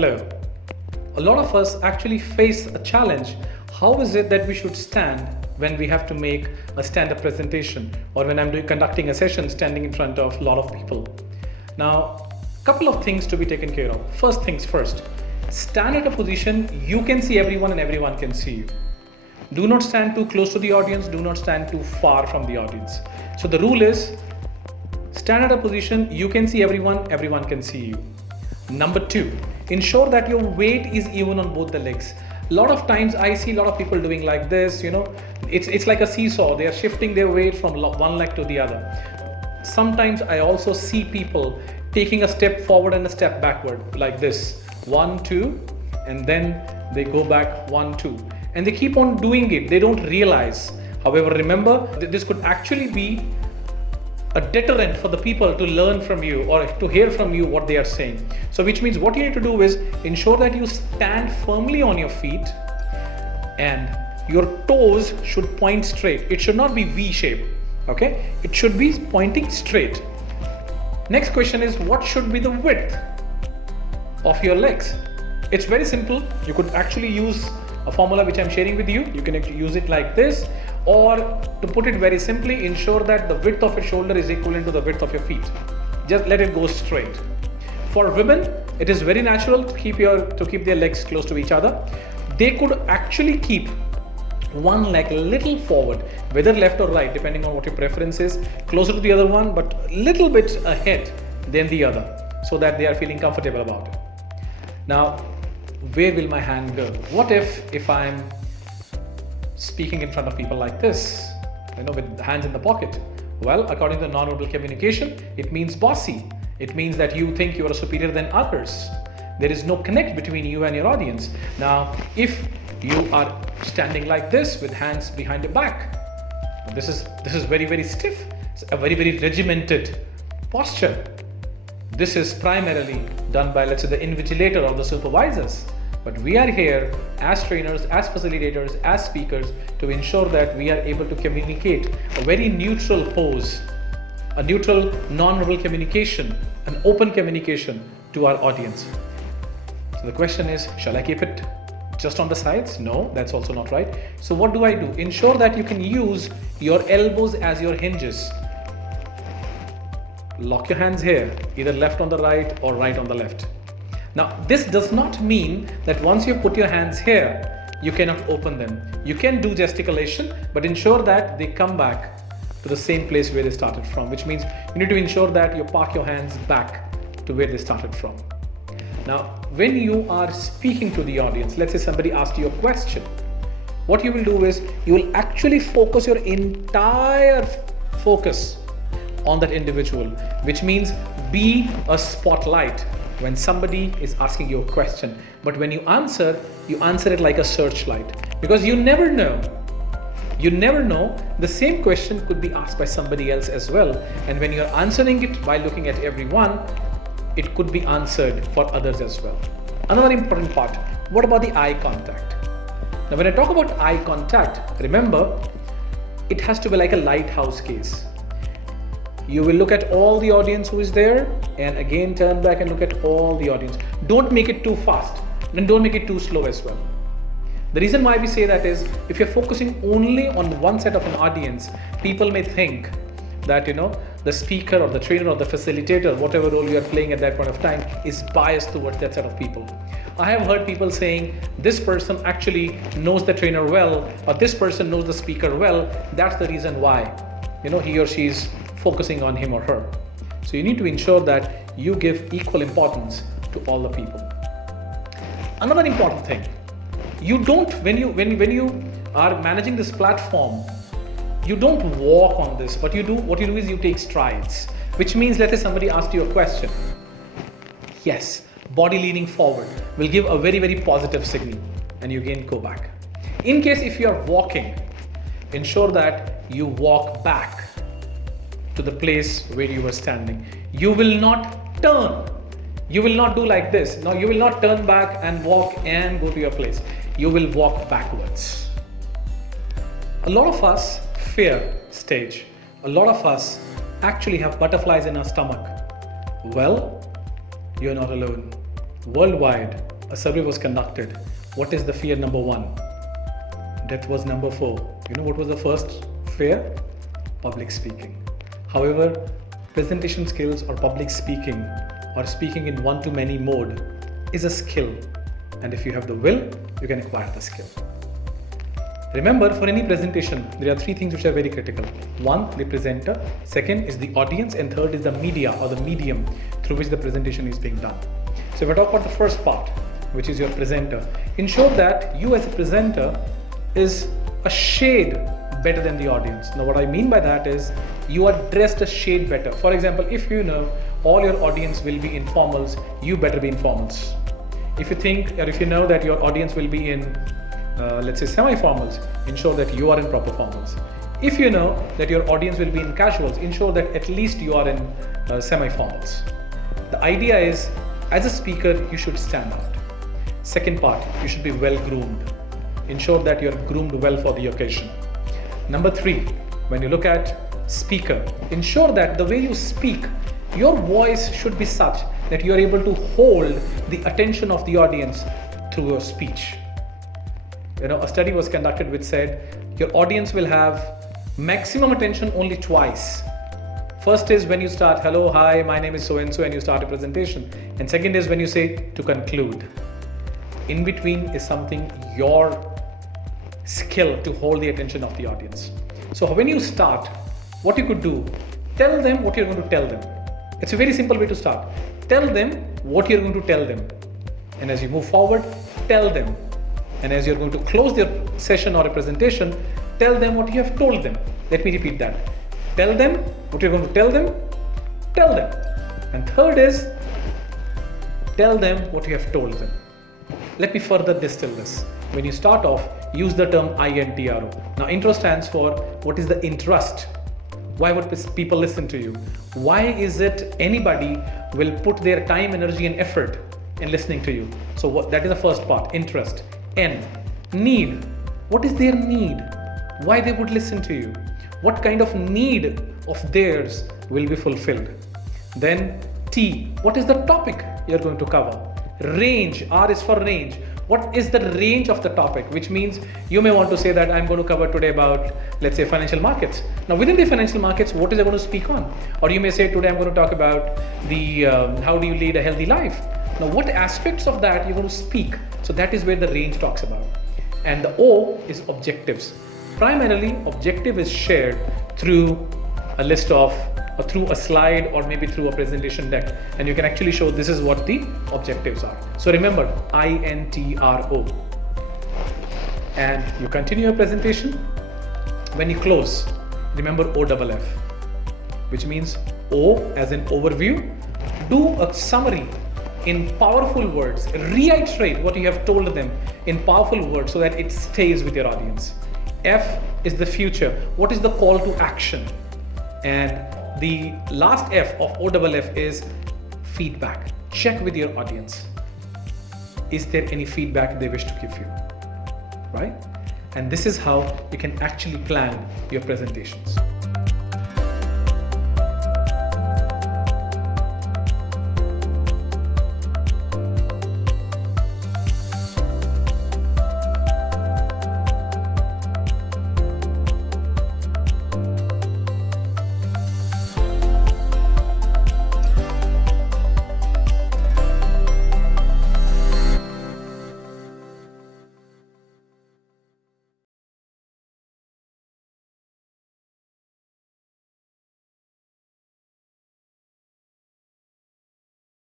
Hello. A lot of us actually face a challenge. How is it that we should stand when we have to make a stand-up presentation, or when I'm conducting a session standing in front of a lot of people? Now, a couple of things to be taken care of. First things first, stand at a position you can see everyone and everyone can see you. Do not stand too close to the audience, do not stand too far from the audience. So the rule is, stand at a position you can see everyone, everyone can see you. Number two, ensure that your weight is even on both the legs. A lot of times I see a lot of people doing like this, it's like a seesaw. They are shifting their weight from one leg to the other. Sometimes I also see people taking a step forward and a step backward like this. 1, 2, and then they go back 1, 2. And they keep on doing it. They don't realize. However, remember, this could actually be a deterrent for the people to learn from you or to hear from you what they are saying. So which means what you need to do is ensure that you stand firmly on your feet and your toes should point straight. It should not be V-shaped, okay? It should be pointing straight. Next question is, what should be the width of your legs? It's very simple. You could actually use a formula which I'm sharing with you. You can use it like this, or to put it very simply, ensure that the width of your shoulder is equivalent to the width of your feet. Just let it go straight. For women, it is very natural to keep their legs close to each other. They could actually keep one leg a little forward, whether left or right, depending on what your preference is, closer to the other one, but a little bit ahead than the other, so that they are feeling comfortable about it. Now, where will my hand go? What if I'm speaking in front of people like this, with the hands in the pocket? Well, according to non-verbal communication, it means bossy. It means that you think you are superior than others. There is no connect between you and your audience. Now, if you are standing like this with hands behind your back, this is very, very stiff. It's a very, very regimented posture. This is primarily done by, let's say, the invigilator or the supervisors. But we are here as trainers, as facilitators, as speakers to ensure that we are able to communicate a very neutral pose, a neutral non-verbal communication, an open communication to our audience. So the question is, shall I keep it just on the sides? No, that's also not right. So what do? Ensure that you can use your elbows as your hinges. Lock your hands here, either left on the right or right on the left. Now, this does not mean that once you put your hands here, you cannot open them. You can do gesticulation, but ensure that they come back to the same place where they started from, which means you need to ensure that you park your hands back to where they started from. Now, when you are speaking to the audience, let's say somebody asked you a question, what you will do is you will actually focus your entire focus on that individual, which means be a spotlight when somebody is asking you a question. But when you answer it like a searchlight, because you never know, the same question could be asked by somebody else as well. And when you're answering it by looking at everyone, it could be answered for others as well. Another important part, what about the eye contact? Now, when I talk about eye contact, remember, it has to be like a lighthouse case. You will look at all the audience who is there and again turn back and look at all the audience. Don't make it too fast and don't make it too slow as well. The reason why we say that is, if you're focusing only on one set of an audience, people may think that, the speaker or the trainer or the facilitator, whatever role you are playing at that point of time, is biased towards that set of people. I have heard people saying, this person actually knows the trainer well, or this person knows the speaker well. That's the reason why, he or she is focusing on him or her. So you need to ensure that you give equal importance to all the people. Another important thing, you don't, when you are managing this platform, you don't walk on this, but what you do is you take strides, which means, let's say somebody asked you a question. Yes, body leaning forward will give a very, very positive signal, and you again go back. In case if you are walking, ensure that you walk back to the place where you were standing. You will not turn. You will not do like this. No, you will not turn back and walk and go to your place. You will walk backwards. A lot of us fear stage. A lot of us actually have butterflies in our stomach. Well, you're not alone. Worldwide, a survey was conducted, what is the fear number 1? Death was number 4. You know what was the first fear? Public speaking. However, presentation skills or public speaking or speaking in one-to-many mode is a skill. And if you have the will, you can acquire the skill. Remember, for any presentation, there are 3 things which are very critical. 1, the presenter. 2nd is the audience. And 3rd is the media or the medium through which the presentation is being done. So if I talk about the first part, which is your presenter, ensure that you as a presenter is a shade better than the audience. Now what I mean by that is you are dressed a shade better. For example, if you know all your audience will be in formals, you better be in formals. If you think or if you know that your audience will be in let's say semi-formals, ensure that you are in proper formals. If you know that your audience will be in casuals, ensure that at least you are in semi-formals. The idea is, as a speaker, you should stand out. Second part, you should be well groomed. Ensure that you're groomed well for the occasion. Number 3, when you look at speaker, ensure that the way you speak, your voice should be such that you are able to hold the attention of the audience through your speech. You know, a study was conducted which said your audience will have maximum attention only twice. First is when you start, hello, hi, my name is so and so, and you start a presentation. And second is when you say to conclude. In between is something your skill to hold the attention of the audience. So when you start, what you could do, tell them what you're going to tell them. It's a very simple way to start. Tell them what you're going to tell them. And as you move forward, tell them. And as you're going to close their session or a presentation, tell them what you have told them. Let me repeat that. Tell them what you're going to tell them. Tell them. And third is, tell them what you have told them. Let me further distill this. When you start off, use the term INTRO. Now, intro stands for what is the interest? Why would people listen to you? Why is it anybody will put their time, energy, and effort in listening to you? So that is the first part, interest. N, need. What is their need? Why they would listen to you? What kind of need of theirs will be fulfilled? Then T, what is the topic you're going to cover? Range, R is for range. What is the range of the topic? Which means you may want to say that I'm going to cover today about, let's say, financial markets. Now within the financial markets, what is I going to speak on? Or you may say today I'm going to talk about the how do you lead a healthy life? Now what aspects of that you're going to speak? So that is where the range talks about. And the O is objectives. Primarily, objective is shared through a list of, or through a slide, or maybe through a presentation deck. And you can actually show this is what the objectives are. So remember, INTRO. And you continue your presentation. When you close, remember OFF, which means O as in overview. Do a summary in powerful words. Reiterate what you have told them in powerful words so that it stays with your audience. F is the future. What is the call to action? And the last F of OFF is feedback. Check with your audience. Is there any feedback they wish to give you? Right? And this is how you can actually plan your presentations.